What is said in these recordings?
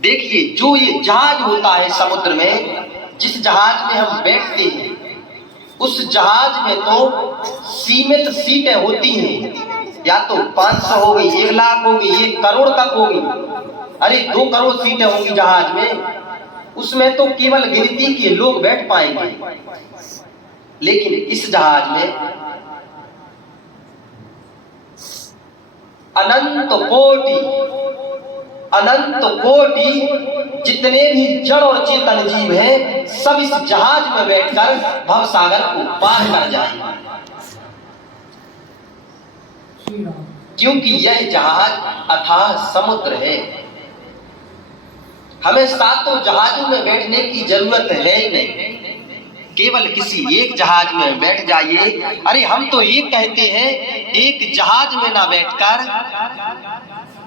देखिए, जो ये जहाज होता है समुद्र में, जिस जहाज में हम बैठते हैं, उस जहाज में तो सीमित सीटें होती हैं। या तो 500 हो गई, 1 लाख हो गई, 1 करोड़ तक होगी, अरे 2 करोड़ सीटें होंगी जहाज में। उसमें तो केवल गिनती के लोग बैठ पाएंगे। लेकिन इस जहाज में अनंत कोटि जितने भी जड़ और चेतन जीव हैं, सब इस जहाज में बैठकर भवसागर को पार कर जाएंगे। क्योंकि यह जहाज अथाह समुद्र है। हमें सातों जहाजों में बैठने की जरूरत है ही नहीं, केवल किसी एक जहाज में बैठ जाइए। अरे हम तो ये कहते हैं, एक जहाज में ना बैठकर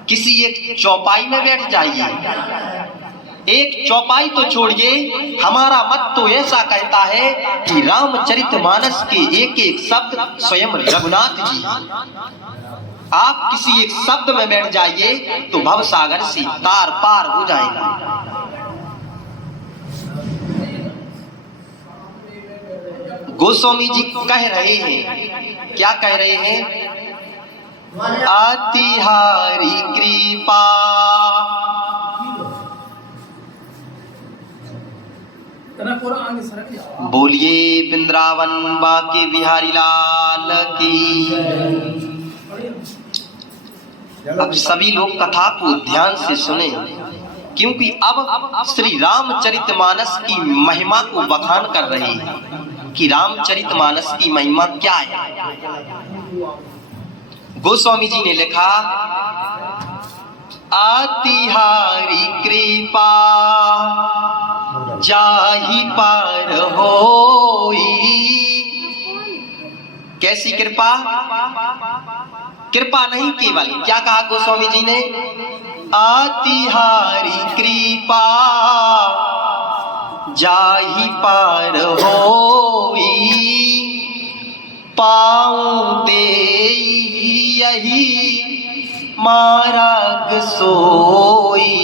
किसी एक चौपाई में बैठ जाइए। एक चौपाई तो छोड़िए, हमारा मत तो ऐसा कहता है कि रामचरितमानस के एक एक शब्द स्वयं रघुनाथ जी। आप किसी एक शब्द में बैठ जाइए तो भवसागर से तार पार हो जाएगा। गोस्वामी जी कह रहे हैं, क्या कह रहे हैं? अतिहारी कृपा बोलिए वृंदावन बाके बिहारी लाल की। अब सभी लोग कथा को ध्यान से सुने, क्योंकि अब श्री रामचरितमानस की महिमा को बखान कर रहे हैं कि रामचरितमानस की महिमा क्या है। गोस्वामी जी ने लिखा, अतिहारी कृपा जाहि पार होई। कैसी कृपा? कृपा नहीं, केवल क्या कहा गोस्वामी जी ने? अतिहारी कृपा जाहि पार होई, पाऊं दे यही मार्ग सोई।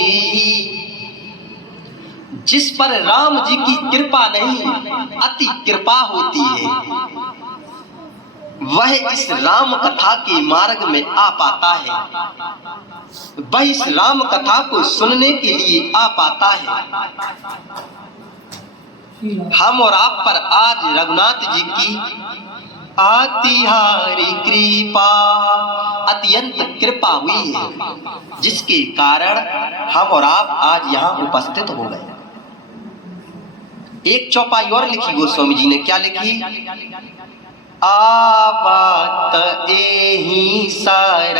जिस पर राम जी की कृपा नहीं, अति कृपा होती है, वह इस राम कथा के मार्ग में आ पाता है, वह इस राम कथा को सुनने के लिए आ पाता है। हम और आप पर आज रघुनाथ जी की अतिहारी कृपा, अत्यंत कृपा हुई है, जिसके कारण हम और आप आज यहाँ उपस्थित हो गए। एक चौपाई और लिखी गोस्वामी जी ने, क्या लिखी? आवात एही सार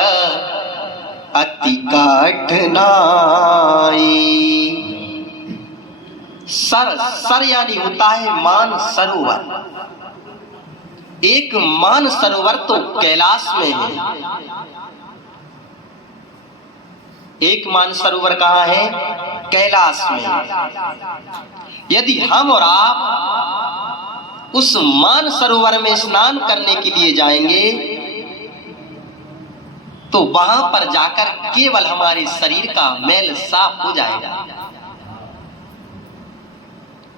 अति कठिनाई। सर यानी होता है मान सरोवर। एक मान सरोवर तो कैलाश में है। एक मान सरोवर कहाँ है? कैलाश में। यदि हम और आप उस मान सरोवर में स्नान करने के लिए जाएंगे तो वहां पर जाकर केवल हमारे शरीर का मैल साफ हो जाएगा।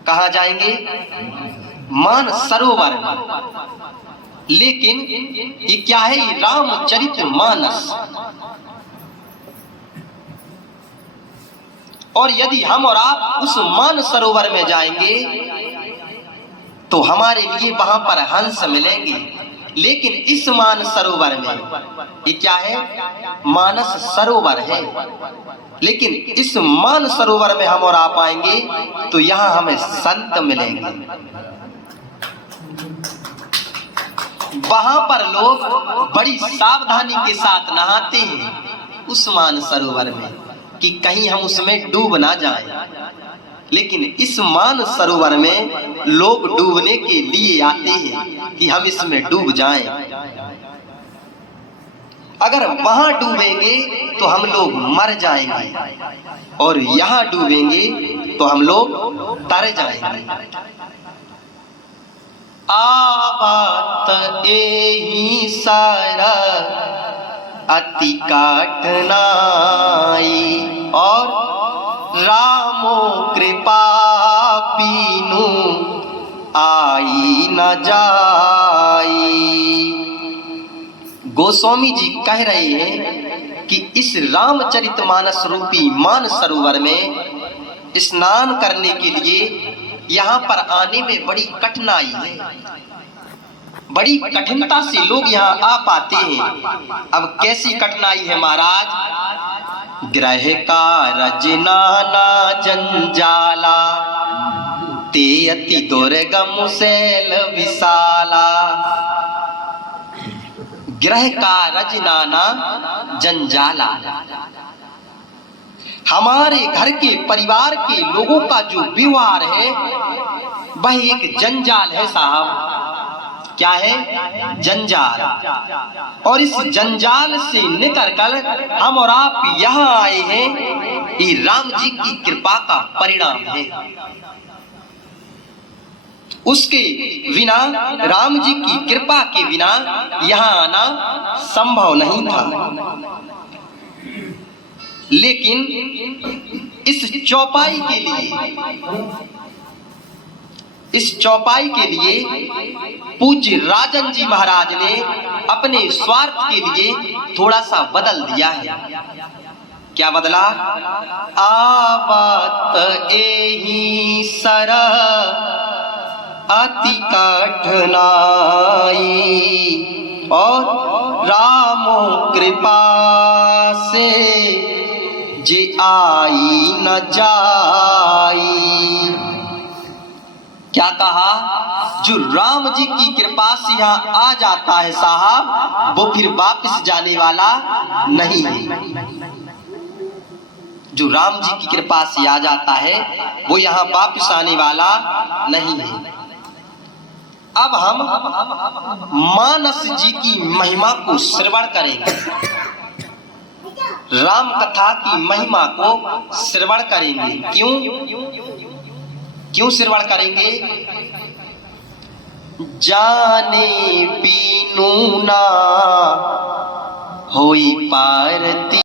कहाँ जाएंगे? मान सरोवर में। लेकिन ये क्या है? रामचरितमानस। और यदि हम और आप उस मान सरोवर में जाएंगे तो हमारे लिए वहां पर हंस मिलेंगे। लेकिन इस मान सरोवर में, ये क्या है? मानस सरोवर है। लेकिन इस मान सरोवर में हम और आप आएंगे तो यहाँ हमें संत मिलेंगे। वहां पर लोग बड़ी सावधानी के साथ नहाते हैं उस मान सरोवर में, कि कहीं हम उसमें डूब ना जाएं। लेकिन इस मान सरोवर में लोग डूबने के लिए आते हैं कि हम इसमें डूब जाएं। अगर वहां डूबेंगे तो हम लोग मर जाएंगे, और यहाँ डूबेंगे तो हम लोग तर जाएंगे। आवात एही सारा अति कठिनाई। और रामो कृपा पीनू आई न जाई। गोस्वामी जी कह रहे हैं कि इस रामचरितमानस रूपी मान सरोवर में स्नान करने के लिए यहाँ पर आने में बड़ी कठिनाई है, बड़ी कठिनता से लोग यहाँ आ पाते हैं। अब कैसी कठिनाई है महाराज? ग्रह कारज नाना जंजाला, ते अति दुर्गम शैल विशाला। ग्रह कारज नाना जंजाला, हमारे घर के परिवार के लोगों का जो व्यवहार है वह एक जंजाल है साहब। क्या है? जंजाल। और इस जंजाल से निकलकर हम और आप यहाँ आए हैं, ये राम जी की कृपा का परिणाम है। उसके बिना, राम जी की कृपा के बिना यहाँ आना संभव नहीं था। लेकिन इस चौपाई के लिए पूज्य राजन जी महाराज ने अपने स्वार्थ के लिए थोड़ा सा बदल दिया है। क्या बदला? आवत एही सर अति कठिनाई, और रामो कृपा से जे आई न जाई। क्या कहा? जो राम जी की कृपा से यहाँ आ जाता है साहब, वो फिर वापस जाने वाला नहीं है। जो राम जी की कृपा से आ जाता है वो यहाँ वापस आने वाला नहीं है। अब हम मानस जी की महिमा को श्रवण करेंगे, राम कथा की महिमा को श्रवण करेंगे। क्यों श्रवण करेंगे? जाने पीनू ना होई पारती